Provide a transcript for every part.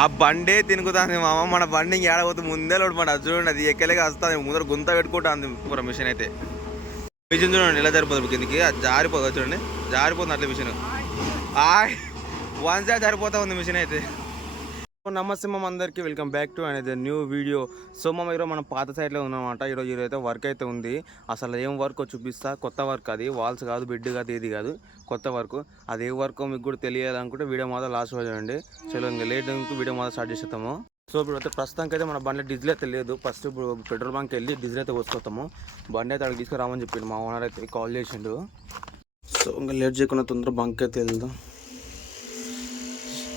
ఆ బండే తినుకుతాంది మామ. మన బండి ఇంక ఏడబోతే ముందే లోడు మన చూడండి అది ఎక్కలేక వస్తుంది ముందర గుంత పెట్టుకుంటుంది పూర మిషన్ అయితే. మిషన్ చూడండి ఎలా సరిపోతుంది కిందికి. అది జారిపోదు చూడండి. జారిపోతుంది అట్లా మిషన్. ఆ వన్ సైడ్ సరిపోతా ఉంది మిషన్ అయితే. నమస్తే మమ్మ అందరికీ. వెల్కమ్ బ్యాక్ టు అనేది న్యూ వీడియో. సో మమ్మ ఈరోజు మనం పాత సైడ్లో ఉన్నామన్నమాట. ఈరోజు ఈరోజు అయితే వర్క్ అయితే ఉంది. అసలు ఏం వర్క్ చూపిస్తా? కొత్త వర్క్ అది. వాల్స్ కాదు బెడ్ కాదు ఏది కాదు. కొత్త వర్క్. అది ఏ వర్క్ మీకు కూడా తెలియాలనుకుంటే వీడియో మాత్రం లాస్ట్ రోజు అండి చలో ఇంకా లేట్ వీడియో మాత్రం స్టార్ట్ చేస్తాము సో ఇప్పుడు అయితే ప్రస్తుతానికి అయితే మన బండి డీజిల్ అయితే లేదు. ఫస్ట్ ఇప్పుడు పెట్రోల్ బంక్ వెళ్ళి డీజిల్ అయితే పోసుకొస్తాము బండి అయితే అక్కడికి తీసుకురామని చెప్పిండు. మా ఓనర్ అయితే కాల్ చేసిండు. సో ఇంకా లేట్ చేయకుండా తొందర బంక్ అయితే వెళ్దాం.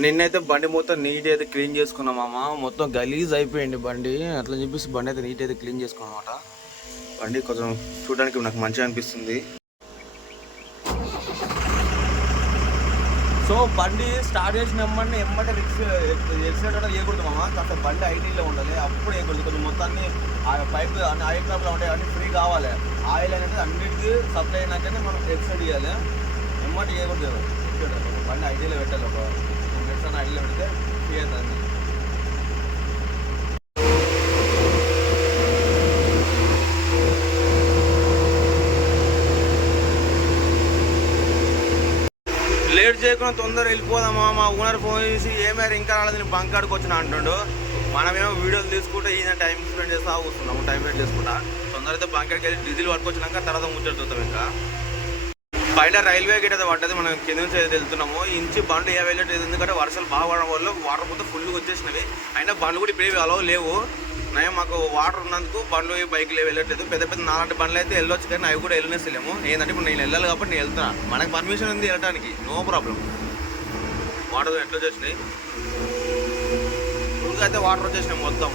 నిన్నైతే బండి మొత్తం నీట్ అయితే క్లీన్ చేసుకున్నాం మామ. మొత్తం గలీజ్ అయిపోయింది బండి. అట్లా చెప్పేసి బండి అయితే నీట్ అయితే క్లీన్ చేసుకున్నాం అనమాట బండి కొంచెం చూడడానికి నాకు మంచిగా అనిపిస్తుంది. సో బండి స్టార్ట్ చేసిన ఎమ్మని ఎమ్మటే ఎక్సిడెంట్ అనేది వేయకూడదు మామ. కాస్త బండి ఐటీలో ఉండాలి. అప్పుడు వేయకూడదు. కొంచెం మొత్తాన్ని ఆ పైప్ అన్ని ఆయిల్ పైపులు ఉంటాయి అన్ని ఫ్రీ కావాలి. ఆయిల్ అనేది అన్నిటికీ సప్లై అయినాకనే మనం ఎక్సిడెంట్ చేయాలి ఎమ్మటి వేయకూడదు. బండి ఐటీలో పెట్టాలి ఒక మినిట్స్ ಅಲ್ಲಿ ಹೊಡೆದೆ పెడితే లేట్ చేయకుండా తొందర వెళ్ళిపోదామా మా ఓనర్ ఫోన్ చేసి ఏమైనా ఇంకా రాలేదు నేను బంకాడికి వచ్చిన అంటుండు. మనమేమో వీడియోలు తీసుకుంటే ఈయన టైం స్పెండ్ చేస్తా కూర్చున్నాము టైం స్పెండ్ చేసుకుంటా. తొందర అయితే బంకాడికి వెళ్ళి డీజిల్ పట్టుకొచ్చినాక తర్వాత ముచ్చట చూద్దాం ఇంకా. పైన రైల్వే గేట్ అయితే పడ్డది మనం కింద నుంచి అయితే వెళ్తున్నాము. ఇంచి బండ్లు ఏ వెళ్ళట్లేదు ఎందుకంటే వర్షాలు బాగా పడడం వల్ల వాటర్ మొత్తం ఫుల్గా వచ్చేసినవి. అయినా బండ్లు కూడా ఇప్పుడు అలవ లేవు. నయం మాకు వాటర్ ఉన్నందుకు బండ్లు బైక్లు ఏవి వెళ్ళట్లేదు పెద్ద పెద్ద నాలాంటి బండ్లు అయితే వెళ్ళొచ్చు కానీ అవి కూడా వెళ్ళనేసలేము ఏంటంటే ఇప్పుడు నేను వెళ్ళాలి కాబట్టి నేను వెళ్తాను మనకు పర్మిషన్ ఉంది వెళ్ళడానికి నో ప్రాబ్లం వాటర్ ఎట్లా వచ్చేసినాయి? ఫుల్గా అయితే వాటర్ వచ్చేసినాయి మొత్తం.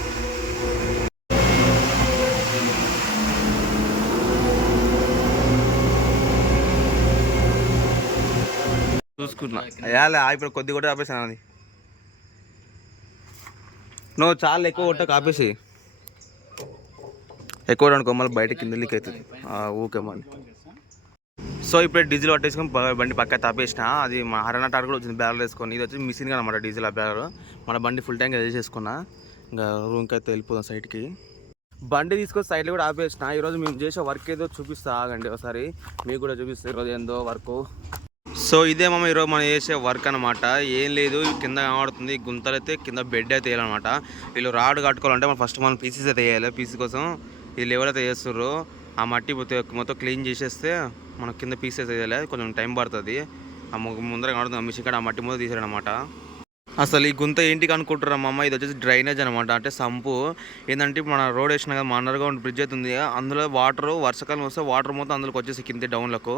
చూసుకున్నా. అయ్యాలే ఇప్పుడు కొద్ది కూడా ఆపేసాను అది నువ్వు చాలా ఎక్కువ కొట్టకు ఆపేసి. ఎక్కువ అనుకో మళ్ళీ బయట కింద లీక్ అవుతుంది. ఊకే మళ్ళీ. సో ఇప్పుడు డీజిల్ పట్టేసుకొని బండి పక్క తాపేసిన. అది మా హరణ టార్ కూడా వచ్చింది బ్యారల్ వేసుకొని. ఇది వచ్చి మిషన్ అనమాట డీజిల్ ఆ బ్యాలర్ మన బండి ఫుల్ ట్యాంక్ వేసేసుకున్నా ఇంకా రూమ్కి అయితే వెళ్ళిపోదాం సైడ్కి బండి తీసుకొని సైడ్లో కూడా ఆపేసిన. ఈరోజు మేము చేసే వర్క్ ఏదో చూపిస్తా ఆగండి ఒకసారి. మీకు కూడా చూపిస్తే ఈరోజు ఏందో వర్క్. సో ఇదే మామ ఈరోజు మనం చేసే వర్క్ అనమాట ఏం లేదు కింద కనబడుతుంది గుంతలు అయితే కింద బెడ్ అయితే వేయాలన్నమాట. వీళ్ళు రాడ్ కట్టుకోవాలంటే మనం ఫస్ట్ మనం పీసెస్ అయితే వేయాలి. పీసీ కోసం ఈ లెవెల్ అయితే వేస్తుర్రు. ఆ మట్టి మొత్తం మొత్తం క్లీన్ చేసేస్తే మనం కింద పీసెస్ వేయాలి. కొంచెం టైం పడుతుంది. ఆ ముందర కనబడుతుంది మిషన్ కాడ ఆ మట్టి మొత్తం తీసారనమాట అసలు ఈ గుంత ఏంటికి అనుకుంటారా అమ్మ? ఇది వచ్చేసి డ్రైనేజ్ అనమాట అంటే సంపు. ఏంటంటే ఇప్పుడు మన రోడ్ వేసిన కదా మా అండర్గ్రౌండ్ బ్రిడ్జ్ అవుతుంది అందులో వాటర్ వర్షాకాలం వస్తే వాటర్ మొత్తం అందులోకి వచ్చేసి కింద డౌన్లకు.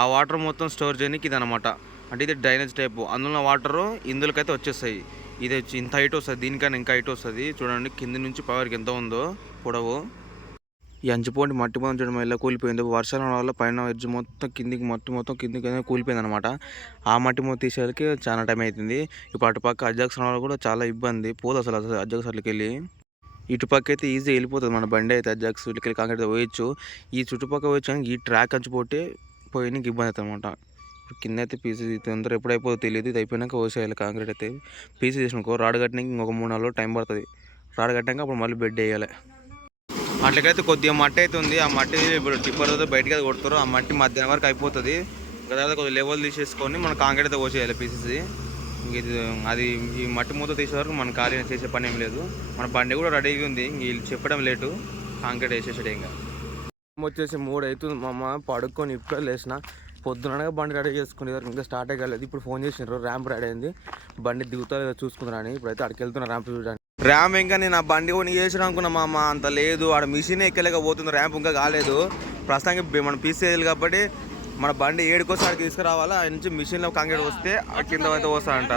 ఆ వాటర్ మొత్తం స్టోర్ చేయడానికి ఇది అనమాట అంటే ఇది డ్రైనేజ్ టైప్. అందులో వాటర్ ఇందులోకైతే వచ్చేస్తాయి. ఇది వచ్చి ఇంత హైట్ వస్తుంది దీనికన్నా ఇంకా హైట్ వస్తుంది. చూడండి కింద నుంచి పవర్కి ఎంత ఉందో పొడవు. ఈ అంచుపోంటి మట్టి మొత్తం చూడడం వల్ల కూలిపోయింది. వర్షాల వల్ల పైన ఎడ్జ్ మొత్తం కిందికి మట్టి మొత్తం కిందికి కూలిపోయింది అనమాట ఆ మట్టి మొత్తం తీసేసరికి చాలా టైం అవుతుంది ఇప్పుడు అటుపక్క అజ్జాక్సన్ వల్ల కూడా చాలా ఇబ్బంది. పోదు అసలు అసలు అజ్జాక్సర్లకి వెళ్ళి ఇటుపక్క అయితే ఈజీ వెళ్ళిపోతుంది మన బండి అయితే అజాక్స్ ఇటుకెళ్ళి కాంక్రీట్ పోయొచ్చు. ఈ చుట్టుపక్క పోయొచ్చు ఈ ట్రాక్ అంచిపోతే పోయినకి పోయినాక ఇబ్బంది అవుతుంది అనమాట కింద అయితే పీసీ తొందర ఎప్పుడైపోదో తెలియదు. ఇది అయిపోయినాక పోసేయాలి కాంక్రీట్ అయితే. పీసీ తీసుకో రాడ్ కట్టడానికి ఇంకొక మూడు నాలుగు టైం పడుతుంది. రాడ్ కట్టాక అప్పుడు మళ్ళీ బెడ్ వేయాలి. అట్లకైతే కొద్దిగా మట్టి అయితే ఉంది ఆ మట్టి ఇప్పుడు టిప్పర్ అయితే బయటకి అయితే కొడతారు ఆ మట్టి మధ్యాహ్నం వరకు అయిపోతుంది. ఇంకా తర్వాత కొద్దిగా లెవెల్ తీసేసుకొని మన కాంక్రీట్ అయితే పోసేయాలి పీసెస్ ఇది అది ఈ మట్టి మూత తీసే వరకు మన ఖాళీ చేసే పని ఏం లేదు. మన బండి కూడా రెడీగా ఉంది. వీళ్ళు చెప్పడం లేటు. కాంక్రీట్ వేసేసాడు ఇంకా. వచ్చేసి మూడు అవుతుంది మా అమ్మ పడుకొని ఇప్పుడు లేచిన పొద్దుననగా బండి రెడీ చేసుకునే వరకు ఇంకా స్టార్ట్ అయ్యలేదు. ఇప్పుడు ఫోన్ చేసినారు ర్యాంప్ రెడీ అయింది. బండి దిగుతా చూసుకుంటారని ఇప్పుడైతే అక్కడికి వెళ్తున్నా ర్యాంప్ చూడడానికి. ర్యాంప్ ఇంకా నేను ఆ బండి కొని చేసిన అనుకున్నా మా అమ్మ అంత లేదు ఆడ మిషన్ ఎక్కలేక పోతుంది ర్యాంప్ ఇంకా కాలేదు. ప్రస్తుతానికి మనం పీసేయాలి కాబట్టి మన బండి ఏడుకోసారికి తీసుకురావాలి తీసుకురావాలా ఆ నుంచి మిషన్లో కాంక్రీట్ వస్తే ఆ కింద అయితే వస్తాడంట.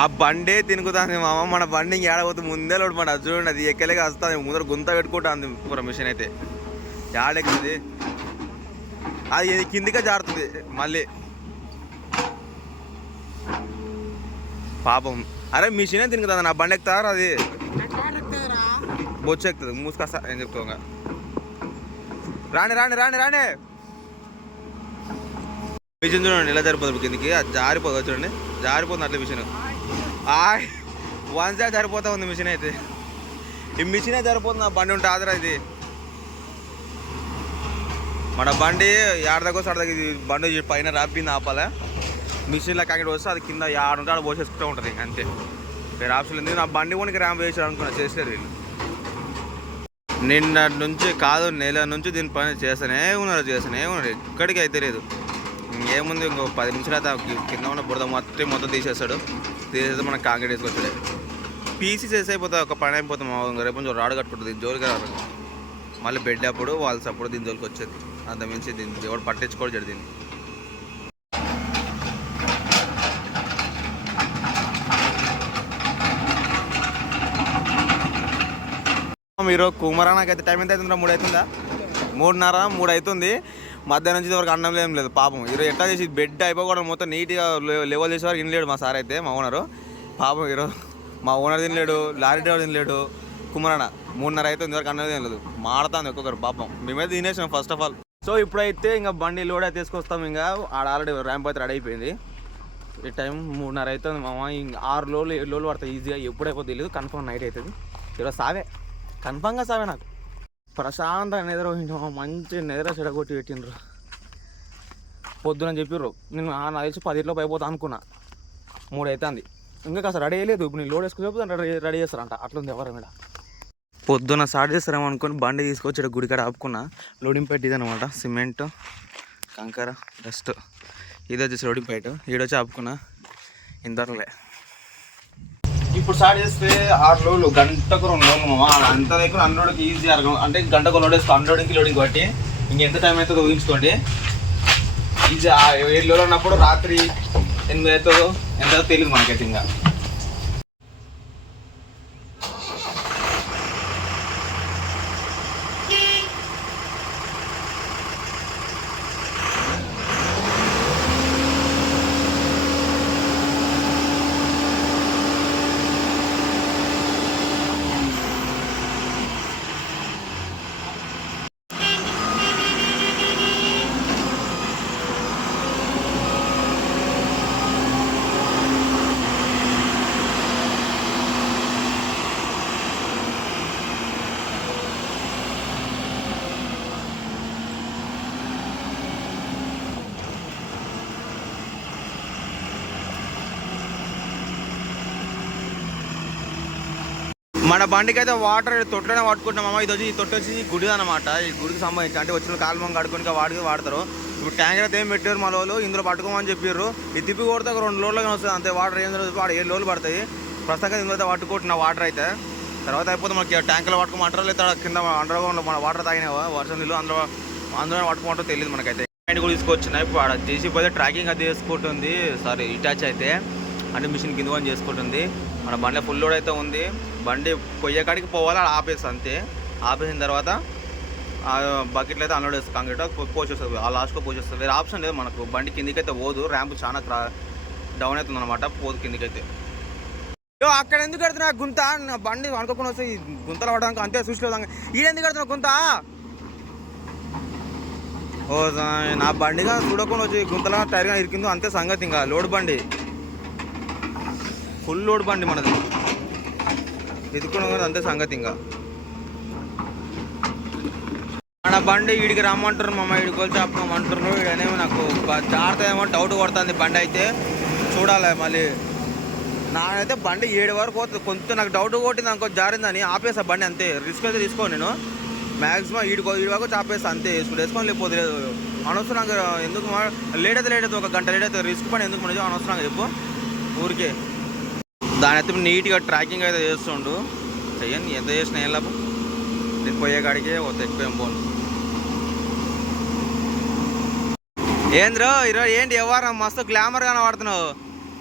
ఆ బండే తినుకుతాంది మామ మన బండి ఇంక ఏడబోతే ముందే లోడు మన చూడండి అది ఎక్కలేక వస్తుంది ముందర గుంత పెట్టుకుంటుంది పూర మిషన్ అయితే. ఏడెక్కింది. అది కిందికే జారుతుంది మళ్ళీ. పాపం. అరే మిషనే తినుకుతుంది నా బండి ఎక్కుతారా? అది బొచ్చు ఎక్కుతుంది. మూసుకొస్తా ఏం చెప్పుకోగా రాని రాని రాని రాని. మిషన్ చూడండి ఎలా జారిపోతుంది కిందికి. అది జారిపోదు చూడండి. జారిపోతుంది అట్లా మిషన్. ఆయ్ వన్ సైడ్ సరిపోతా ఉంది మిషన్ అయితే. ఈ మిషనే సరిపోతుంది ఆ బండి ఉంటే ఆదరా ఇది. మన బండి ఏడదకో సడదకి ఇది బండి పైన రాపింది ఆపాలా? మిషన్లో కాకెట్ వస్తే అది కింద ఆడు ఆడ పోసేసుకుంటూ ఉంటుంది అంతే. వేరే ఆప్షన్ లేదు. నా బండి కొనికి ర్యాంప్ వేసాడు అనుకున్నా చేసలేరు వీళ్ళు. నిన్న నుంచి కాదు నెల నుంచి దీని పని చేస్తూనే ఉన్నారు చేస్తూనే ఉన్నారు. ఎక్కడికి అయితే లేదు. ఏముంది ఇంకో పది నిమిషాలు అయితే కింద ఉన్న బురద మొత్తం మొత్తం తీసేస్తాడు. తీసేస్తే మనం కాంక్రీట్ వేసుకొచ్చాడు పీసీ చేసి అయిపోతుంది ఒక పని అయిపోతాం రేపు కొంచెం రాడు కట్టుకుంటుంది దీని జోలికి రాదు మళ్ళీ బెడ్ అప్పుడు వాళ్ళ అప్పుడు దీని జోలికి వచ్చేది. అంత మించి దీన్ని ఎవడు జరిగింది జడి దీన్ని మీరు అయితే టైం ఎంత అవుతుందా మూడు అవుతుందా? మూడున్నర మూడు అవుతుంది. మధ్యాహ్నం నుంచి వరకు అన్నం లేం లేదు పాపం. ఈరోజు ఎట్లా చేసి బెడ్ అయిపోకూడదు మొత్తం నీట్గా లెవెల్ చేసే వరకు తినలేడు మా సార్ అయితే మా ఓనరు. పాపం ఈరోజు మా ఓనర్ తినలేడు లారీ డ్రైవర్ తినలేడు కుమరాన. మూడున్నర అవుతుంది వరకు అన్నం తినలేదు. మాడతాను ఒక్కొక్కరు పాపం. మేమైతే తినేసాం ఫస్ట్ ఆఫ్ ఆల్ సో ఇప్పుడైతే ఇంకా బండి లోడ్ అయితే తీసుకొస్తాం ఇంకా ఆడ ఆల్రెడీ ర్యాంప్ అయితే రెడీ అయిపోయింది. ఈ టైం మూడున్నర అవుతుంది మామ ఇంకా ఆరు లోలు ఏడు లోలు పడతాయి ఈజీగా ఎప్పుడైపోతే తెలియదు కన్ఫర్మ్ నైట్ అవుతుంది. ఈరోజు సావే. కన్ఫామ్గా సావే నాకు. ప్రశాంతంగా నిద్ర పోయిండు మంచి నిద్ర చెడగొట్టి పెట్టిండ్రు. పొద్దున చెప్పిర్రు నేను ఆ తెలిసి పదిలో పైపోతా అనుకున్నా. మూడు అవుతుంది ఇంకా కాస్త రెడీ అయ్యలేదు. ఇప్పుడు నేను లోడ్ వేసుకుని రెడీ రెడీ చేస్తారంట. అట్లుంది ఎవరు మీద. పొద్దున స్టార్ట్ చేస్తారేమో అనుకుని బండి తీసుకొచ్చి ఇక్కడ గుడికాడ ఆపుకున్నా. లోడింగ్ పెట్టి అనమాట సిమెంట్ కంకర డస్ట్. ఇది వచ్చేసి లోడింగ్ పైట్ ఈడొచ్చి ఆపుకున్నా. ఇంతలే ఇప్పుడు స్టార్ట్ చేస్తే ఆరు రోజులు గంటకు రెండు రోజులు మామ? అంత దగ్గర అన్లోడ్కి ఈజీ అరగం అంటే గంటకు లోడ్ వేసుకో అన్లోడింగ్కి లోడింగ్ బట్టి ఇంకెంత టైం అవుతుందో ఊహించుకోండి. ఈజీ ఏడు రోజులు ఉన్నప్పుడు రాత్రి ఎనిమిది అవుతుందో ఎంత తెలియదు మనకైతే ఇంకా. మన బండికి అయితే వాటర్ తొట్టులోనే పట్టుకుంటున్నామా ఇది వచ్చి ఈ తొట్టు వచ్చి గుడి అనమాట ఈ గుడికి సంబంధించి అంటే వచ్చిన కాలువం కడుకొని వాడికి వాడతారు. ఇప్పుడు ట్యాంకర్ అయితే ఏం పెట్టారు మన వాళ్ళు? ఇందులో పట్టుకోమని చెప్పారు ఇది తిప్పి కొడితే ఒక రెండు లోడ్లకి వస్తుంది. అంతే వాటర్ ఏం జరుగుతుంది వాడు ఏడు లోడ్లు పడతాయి. ప్రస్తుతంగా ఇందులో అయితే పట్టుకుంటున్నా వాటర్ అయితే. తర్వాత అయిపోతే మనకి ట్యాంకులో పట్టుకోమంటారు లేదా కింద అండర్ గ్రౌండ్ మన వాటర్ తాగినావా? వర్షం నీళ్ళు అందులో అందులో పట్టుకోమంటారో తెలియదు మనకైతే. అండ్ కూడా తీసుకొచ్చిన. ఇప్పుడు ఆడ చేసి పోతే ట్రాకింగ్ అది చేసుకుంటుంది. సారీ ఇటాచ్ అయితే. అంటే మిషన్ కింద పని చేసుకుంటుంది. మన బండి ఫుల్ లోడ్ అయితే ఉంది. బండి పొయ్యే కాడికి పోవాలి ఆడ ఆపేసి అంతే. ఆపేసిన తర్వాత ఆ బకెట్లో అయితే అన్లోడ్ చేస్తుంది కాంక్రీట్ పోసేస్తుంది ఆ లాస్ట్లో పోసేస్తుంది వేరే ఆప్షన్ లేదు మనకు బండి కిందికి అయితే పోదు ర్యాంప్ చాలా క్రా డౌన్ అవుతుంది అనమాట పోదు కిందికైతే. యో అక్కడ ఎందుకు కడుతున్నా గుంత? నా బండి అనుకోకుండా వస్తే గుంతలు పడడానికి అంతే చూసుకోదాం ఈడెందుకు కడుతున్నా గుంత? ఓ నా బండిగా చూడకుండా వచ్చి గుంతలా టైర్గా ఇరికిందో అంతే సంగతి ఇంకా లోడ్ బండి. ఫుల్ లోడ్ బండి మనది. ఎదుకున్న అంతే సంగతి ఇంకా. మన బండి వీడికి రమ్మంటారు మమ్మ వీడికి వచ్చి చెప్పమంటారు వీడనే నాకు చారుతాయేమో డౌట్ కొడుతుంది బండి అయితే. చూడాలి మళ్ళీ. నాకైతే బండి ఏడు వరకు పోతుంది. కొంచెం నాకు డౌట్ కొట్టింది అనుకో జారిందని ఆపేసా బండి అంతే. రిస్క్ అయితే తీసుకోను నేను. మ్యాక్సిమం ఈడుకో ఈడు వరకు ఆపేస్తా అంతే. ఇప్పుడు వేసుకొని లేకపోతే లేదు. అనవసరంగా ఎందుకు లేట్ అయితే లేట్ అయితే ఒక గంట లేట్ అయితే రిస్క్ పని ఎందుకు మనకి అనవసరంగా చెప్పు. ఊరికే. దాని అయితే నీట్గా ట్రాకింగ్ అయితే చేస్తుండు. చెయ్యండి ఎంత చేసినా ఏం లాభం. నేను పోయే కాడికే ఒక ఎక్కువ ఏం పోను ఏంద్రో ఈరోజు ఏంటి ఎవరు మస్తు గ్లామర్ కనబడుతున్నావు.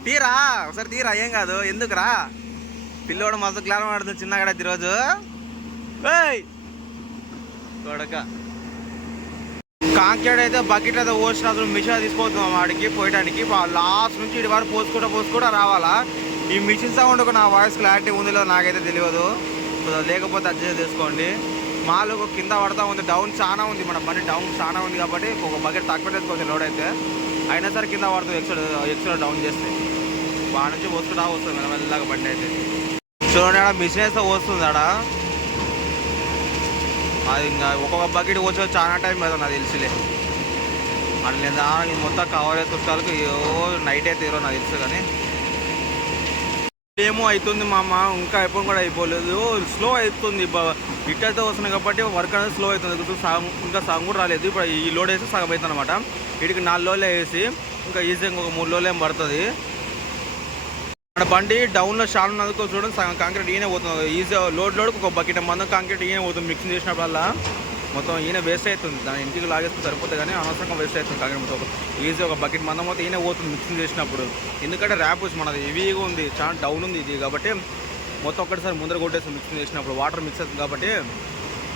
తీరా ఒకసారి తీరా ఏం కాదు ఎందుకురా? పిల్లోడు మస్తు గ్లామర్ ఆడుతుంది చిన్నగా ఈరోజు కొడక. కాంక్రీట్ అయితే బకెట్ అయితే పోసిన అసలు మిషన్ తీసుకుపోతున్నాం వాడికి పోయడానికి లాస్ట్ నుంచి ఇటు వరకు పోసుకుంటా పోసుకుంటా రావాలా? ఈ మిషన్ సౌండ్ నా వాయిస్ క్లారిటీ ఉంది లేదో నాకైతే తెలియదు. లేకపోతే అడ్జస్ట్ చేసుకోండి. మాలు కింద పడతా ఉంది డౌన్ చాలా ఉంది మన బండి డౌన్ చాలా ఉంది కాబట్టి ఒక బకెట్ తక్కువ వేసుకోవచ్చు లోడ్ అయితే. అయినా సరే కింద పడుతుంది ఎక్స్ట్రా ఎక్స్ట్రా డౌన్ చేస్తే. వాడి నుంచి వస్తుందా వస్తుంది మెల్లమెల్లగా బండి అయితే. చూడండి ఆడ మిషన్ వేస్తే వస్తుంది ఆడ. అది ఇంకా ఒక్కొక్క బకెట్ వచ్చే చాలా టైం కదా నాకు తెలిసిలే. అని నేను మొత్తం కవర్ చుట్టాలకు ఏవో నైట్ అయితే ఇరో నాకు తెలుసు కానీ. ఏమో అవుతుంది మా ఇంకా అయిపోయి కూడా అయిపోలేదు. స్లో అవుతుంది ఇట్టయితే వస్తున్నాయి కాబట్టి వర్క్ అనేది స్లో అవుతుంది. ఇప్పుడు సగం ఇంకా సగం కూడా రాలేదు. ఇప్పుడు ఈ లోడ్ వేసి సగం అవుతుంది అనమాట వీటికి నాలుగు లోలే వేసి ఇంకా ఈజీగా ఇంకొక మూడు లోలే ఏం పడుతుంది. మన బండి డౌన్లో షాల్ ఉన్నందుకు చూడండి సగం కాంక్రీట్ ఈయన పోతుంది. ఈజీ లోడ్ లోడ్ ఒక బకెట్ మందం కాంక్రీట్ ఈయన పోతుంది మిక్సింగ్ చేసినప్పుడల్లా. మొత్తం ఈయన వేస్ట్ అవుతుంది. దాని ఇంటికి లాగేస్తే సరిపోతుంది కానీ అనవసరంగా వేస్ట్ అవుతుంది కాంక్రీట్ మొత్తం ఈజీ ఒక బకెట్ మందం అయితే ఈయన పోతుంది మిక్సింగ్ చేసినప్పుడు. ఎందుకంటే ర్యాప్ మనది హెవీగా ఉంది చాలా డౌన్ ఉంది ఇది కాబట్టి మొత్తం ఒక్కటిసారి ముందర కొట్టేస్తుంది మిక్సింగ్ చేసినప్పుడు వాటర్ మిక్స్ అవుతుంది కాబట్టి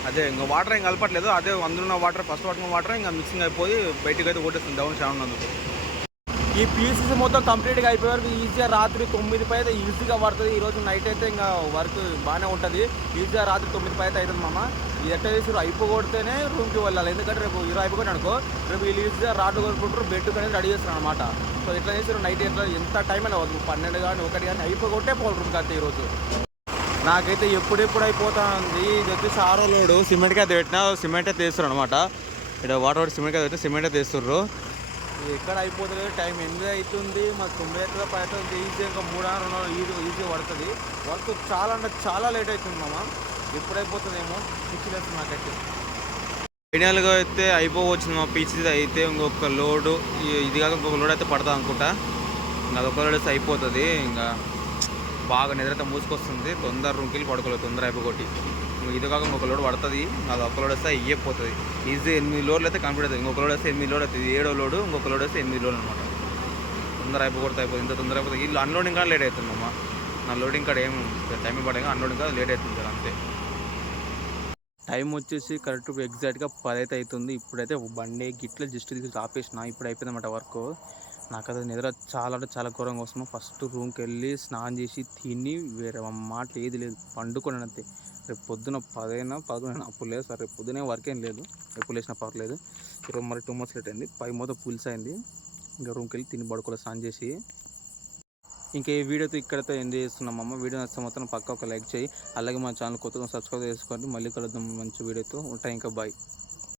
అదే ఇంకా వాటర్ ఏం కలపట్లేదు. అదే అందులో వాటర్ ఫస్ట్ వాటర్ వాటర్ ఇంకా మిక్సింగ్ అయిపోయి బయటకు అయితే కొట్టేస్తుంది. డౌన్ చాలా ఉన్నందుకు ఈ పీసీసీ మొత్తం కంప్లీట్గా అయిపోయే వరకు ఈజీగా రాత్రి తొమ్మిది పై అయితే ఈజీగా పడుతుంది. ఈరోజు నైట్ అయితే ఇంకా వర్క్ బాగానే ఉంటుంది. ఈజీగా రాత్రి తొమ్మిది పై అయితే అవుతుంది మామ. ఇది ఎట్లా చేసి అయిపోగొడితేనే రూమ్కి వెళ్ళాలి. ఎందుకంటే రేపు ఈరోజు అయిపోయి అనుకో రేపు వీళ్ళు ఈజీగా రాడ్లు కొనుక్కుంటారు బెడ్ అనేది రెడీ చేస్తారు అనమాట సో ఎట్లా చేసి నైట్ ఎట్లా ఎంత టైం అయినా అవ్వదు పన్నెండు కానీ ఒకటి కానీ అయిపోగొట్టే పోల్ రూమ్కి అయితే ఈరోజు. నాకైతే ఎప్పుడెప్పుడు అయిపోతా ఉంది ఇది వచ్చేసి ఆరో లోడు. సిమెంట్గా పెట్టినా సిమెంటే తీస్తారు అనమాట ఇక్కడ వాటర్ సిమెంట్గా పెట్టి సిమెంటే తీస్తుర్రు. ఎక్కడ అయిపోతుంది టైం ఎనిమిది అవుతుంది మాకు తొమ్మిది అవుతుందో పది ఈజీ ఇంకా మూడు రెండు ఈజీ ఈజీ పడుతుంది. వర్క్ చాలా అంటే చాలా లేట్ అవుతుంది మామ. ఎప్పుడు అయిపోతుందేమో పిచ్చి లేదు నాకైతే. ఫైనల్గా అయితే అయిపోవచ్చింది మా పీచ్ అయితే ఇంకొక లోడు ఇది కాక ఇంకొక లోడ్ అయితే పడతా అనుకుంటా. ఇంకా అదొక లోడ్ అయితే అయిపోతుంది ఇంకా బాగా నిద్రత మూసుకొస్తుంది తొందర రూమ్కి పడుకోలేదు తొందర అయిపోగొట్టి. ఇది కాక ఇంకొక లోడ్ పడుతుంది అది ఒక లోడ్ వస్తే అయ్యిపోతుంది ఈజీ ఎనిమిది లోడ్లు అయితే కంప్లీట్ అవుతుంది ఇంకొక లోడ్ వస్తే ఎనిమిది లోడ్ అవుతుంది. ఏడో లోడు ఇంకొక లోడ్ వస్తే ఎనిమిది లోడ్ అనమాట. తొందర అయిపోకూడదు అయిపోతుంది ఇంత తొందర అయిపోతుంది వీళ్ళు అన్లోడింగ్ కానీ లేట్ అవుతుంది అమ్మ. నా లోడింగ్ కాడ ఏం టైం పడే అన్లోడింగ్ కాదు లేట్ అవుతుంది సార్ అంతే. టైం వచ్చేసి కరెక్ట్ ఎగ్జాక్ట్గా పది అయితే అవుతుంది ఇప్పుడైతే బండి గిట్ల జస్ట్ తీసుకు ఆపేసిన. ఇప్పుడు అయిపోయిందన్నమాట వర్క్ నాకు అది నిద్ర చాలా అంటే చాలా ఘోరంగా వస్తున్నాం ఫస్ట్ రూమ్కి వెళ్ళి స్నానం చేసి తిని వేరే మాట ఏది లేదు. పండుకొని అంతే. రేపు పొద్దున పదైనా పదకొండైనా అప్పుడు లేదు సార్. రేపు పొద్దునే వర్క్ ఏం లేదు. ఎప్పుడు లేచినా పర్లేదు ఈరోజు మరి టూ మంత్స్ లేట్ అయింది. పై మొత్తం పులిస్ అయింది. ఇంకా రూమ్కి వెళ్ళి తిని పడుకోలే స్నానం చేసి. ఇంకా ఈ వీడియోతో ఇక్కడతో ఎంజాయ్ చేస్తున్నాం అమ్మ. వీడియో నచ్చితే మొత్తం పక్క ఒక లైక్ చేయి. అలాగే మా ఛానల్ కొత్తగా సబ్స్క్రైబ్ చేసుకోండి. మళ్ళీ కలుద్దాం మంచి వీడియోతో. ఉంటాయి ఇంకా బాయ్.